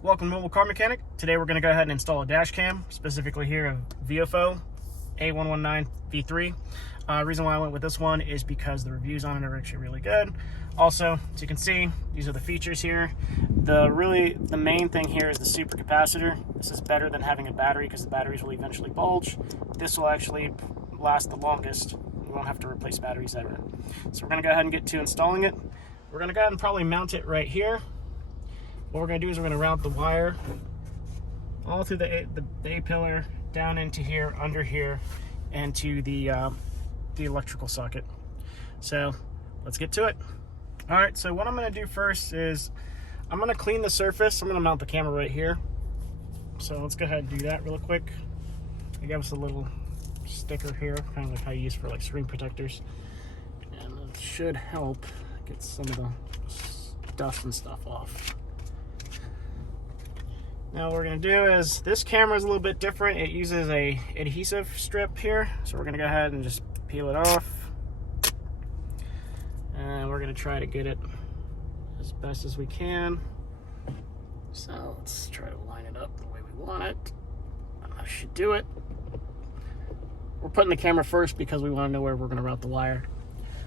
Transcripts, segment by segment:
Welcome to Mobile Car Mechanic. Today we're going to go ahead and install a dash cam, specifically here a VIOFO A119 V3. Reason why I went with this one is because the reviews on it are actually really good. Also, as you can see, these are the features here. The main thing here is the super capacitor. This is better than having a battery because the batteries will eventually bulge. This will actually last the longest. We won't have to replace batteries ever. So we're going to go ahead and get to installing it. We're going to go ahead and probably mount it right here. What we're going to do is we're going to route the wire all through the A-pillar, down into here, under here, and to the electrical socket. So let's get to it. All right, so what I'm going to do first is I'm going to clean the surface. I'm going to mount the camera right here. So let's go ahead and do that real quick. I gave us a little sticker here, kind of like how you use for like screen protectors. And it should help get some of the dust and stuff off. Now what we're going to do is, this camera is a little bit different. It uses a adhesive strip here. So we're going to go ahead and just peel it off. And we're going to try to get it as best as we can. So let's try to line it up the way we want it. That should do it. We're putting the camera first because we want to know where we're going to route the wire.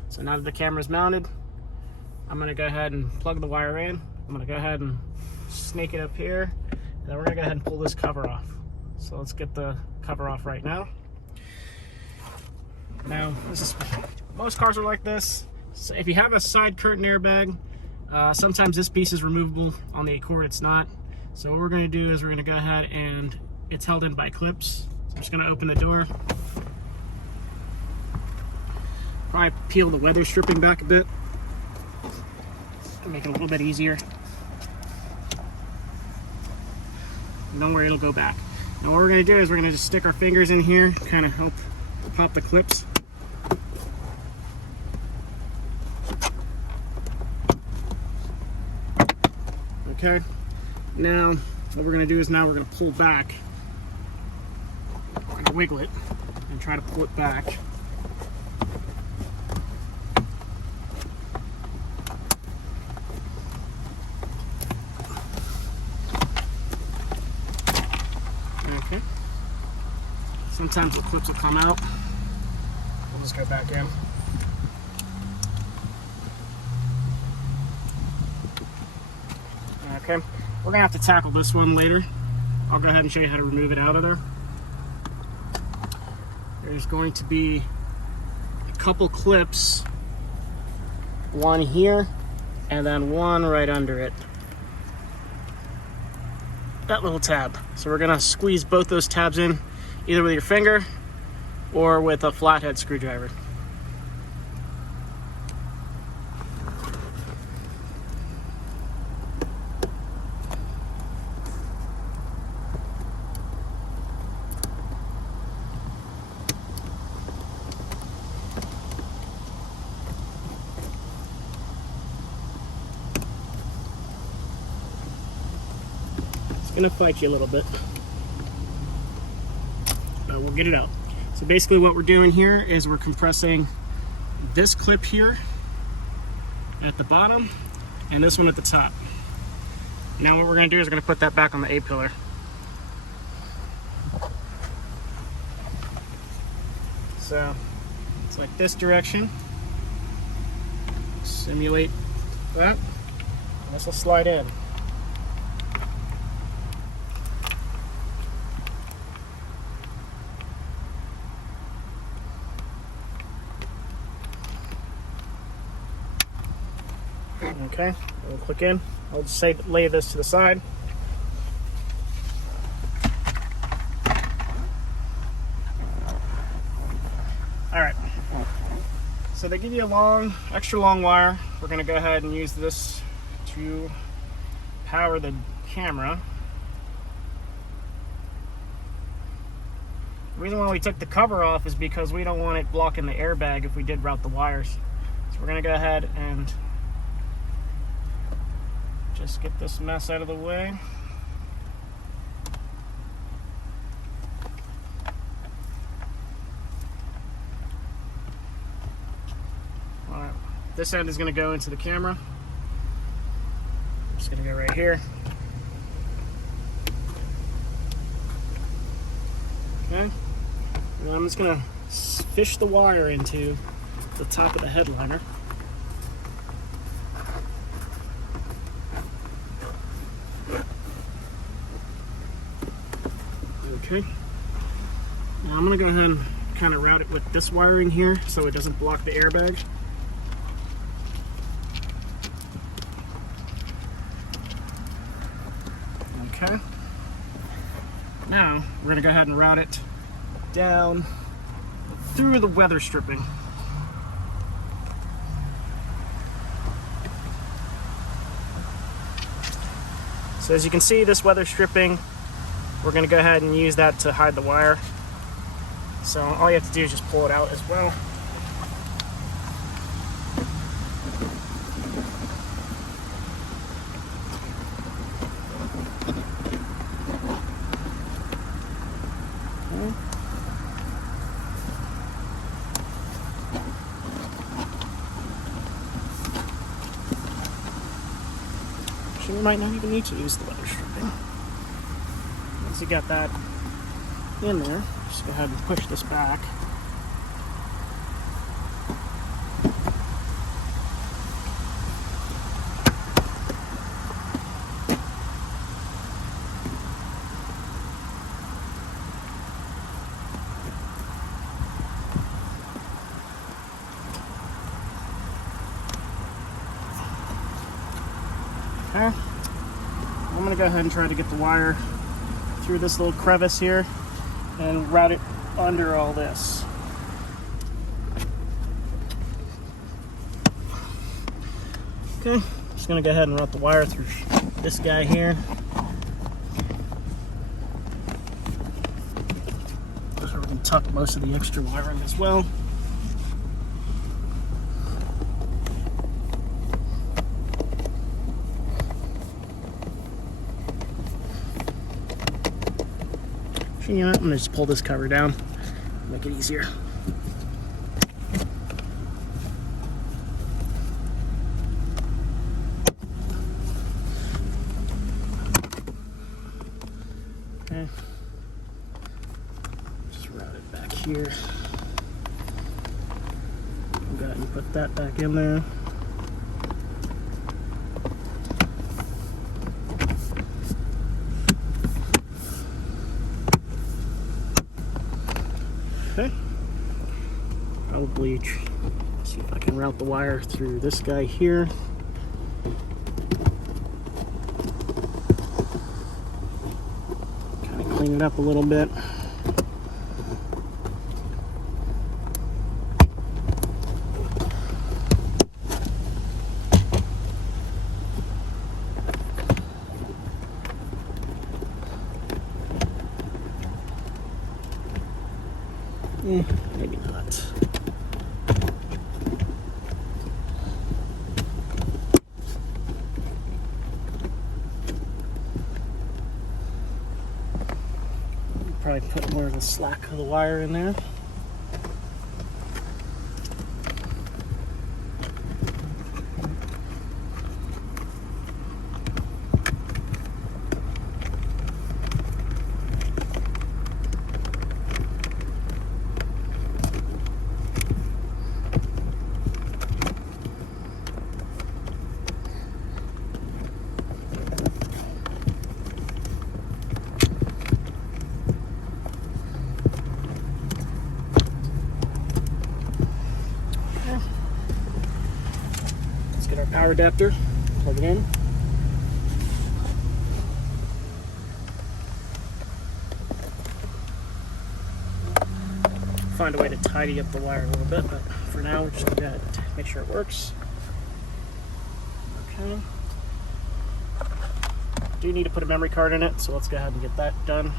So now that the camera is mounted, I'm going to go ahead and plug the wire in. I'm going to go ahead and snake it up here. And then we're going to go ahead and pull this cover off. So let's get the cover off right now. Now, most cars are like this. So if you have a side curtain airbag, sometimes this piece is removable. On the Accord, it's not. So what we're going to do is we're going to go ahead and it's held in by clips. So I'm just going to open the door. Probably peel the weather stripping back a bit to make it a little bit easier. Don't worry, it'll go back. Now what we're going to do is we're going to just stick our fingers in here, kind of help pop the clips. Okay, now what we're going to do is now we're going to pull back. We're going to wiggle it and try to pull it back. Okay. Sometimes the clips will come out. We'll just go back in. Okay, we're gonna have to tackle this one later. I'll go ahead and show you how to remove it out of there. There's going to be a couple clips, one here and then one right under it. That little tab. So we're gonna squeeze both those tabs in, either with your finger or with a flathead screwdriver. Gonna fight you a little bit, but we'll get it out. So basically what we're doing here is we're compressing this clip here at the bottom and this one at the top. Now what we're gonna do is we're gonna put that back on the A-pillar. So it's like this direction. Simulate that. And this will slide in. Okay, we'll click in. I'll just lay this to the side. All right. So they give you a extra long wire. We're going to go ahead and use this to power the camera. The reason why we took the cover off is because we don't want it blocking the airbag if we did route the wires. So we're going to go ahead and just get this mess out of the way. All right, this end is going to go into the camera. I'm just going to go right here. And I'm just gonna fish the wire into the top of the headliner. Okay. Now I'm gonna go ahead and kind of route it with this wiring here so it doesn't block the airbag. Okay. Now we're gonna go ahead and route it down through the weather stripping. So as you can see, this weather stripping, we're gonna go ahead and use that to hide the wire. So all you have to do is just pull it out as well. Actually, we might not even need to use the weather stripping. Once you got that in there, just go ahead and push this back. Okay, I'm going to go ahead and try to get the wire through this little crevice here and route it under all this. Okay, just going to go ahead and route the wire through this guy here. So we can tuck most of the extra wiring as well. You know what, I'm going to just pull this cover down, make it easier. Okay, just route it back here. Go ahead and put that back in there. Okay, probably see if I can route the wire through this guy here. Kind of clean it up a little bit. Maybe not. Probably put more of the slack of the wire in there. Power adapter, plug it in. Find a way to tidy up the wire a little bit, but for now we're just going to make sure it works. Okay. Do need to put a memory card in it, so let's go ahead and get that done.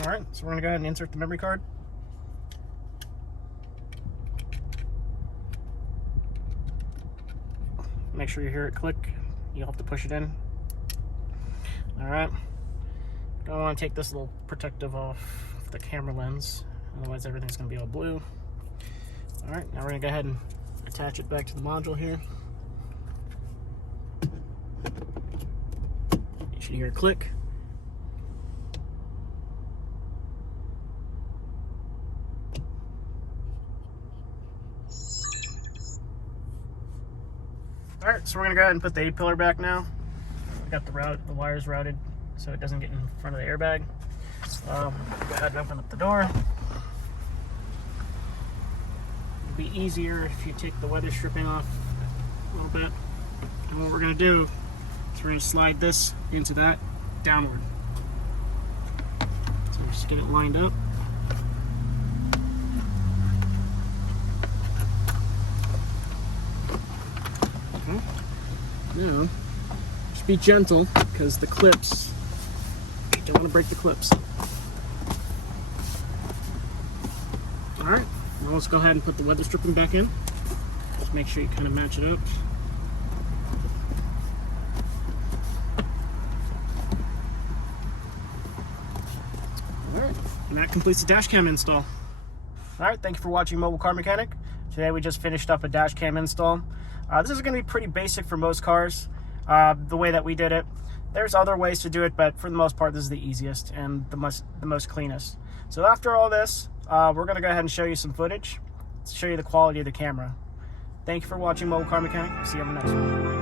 Alright, so we're going to go ahead and insert the memory card. Make sure you hear it click. You'll have to push it in. Alright. Don't want to take this little protective off the camera lens, otherwise everything's going to be all blue. Alright, now we're going to go ahead and attach it back to the module here. You should hear it click. so we're gonna go ahead and put the A-pillar back now. I got the wires routed so it doesn't get in front of the airbag. Go ahead and open up the door. It'll be easier if you take the weather stripping off a little bit. And what we're gonna do is we're gonna slide this into that downward. So just get it lined up. Okay. Now, just be gentle because the clips, you don't want to break the clips. Alright, now let's go ahead and put the weather stripping back in. Just make sure you kind of match it up. Alright, and that completes the dash cam install. Alright, thank you for watching Mobile Car Mechanic. Today we just finished up a dash cam install. This is going to be pretty basic for most cars, the way that we did it. There's other ways to do it, but for the most part this is the easiest and the most cleanest. So after all this, we're going to go ahead and show you some footage to show you the quality of the camera. Thank you for watching Mobile Car Mechanic. See you on the next one.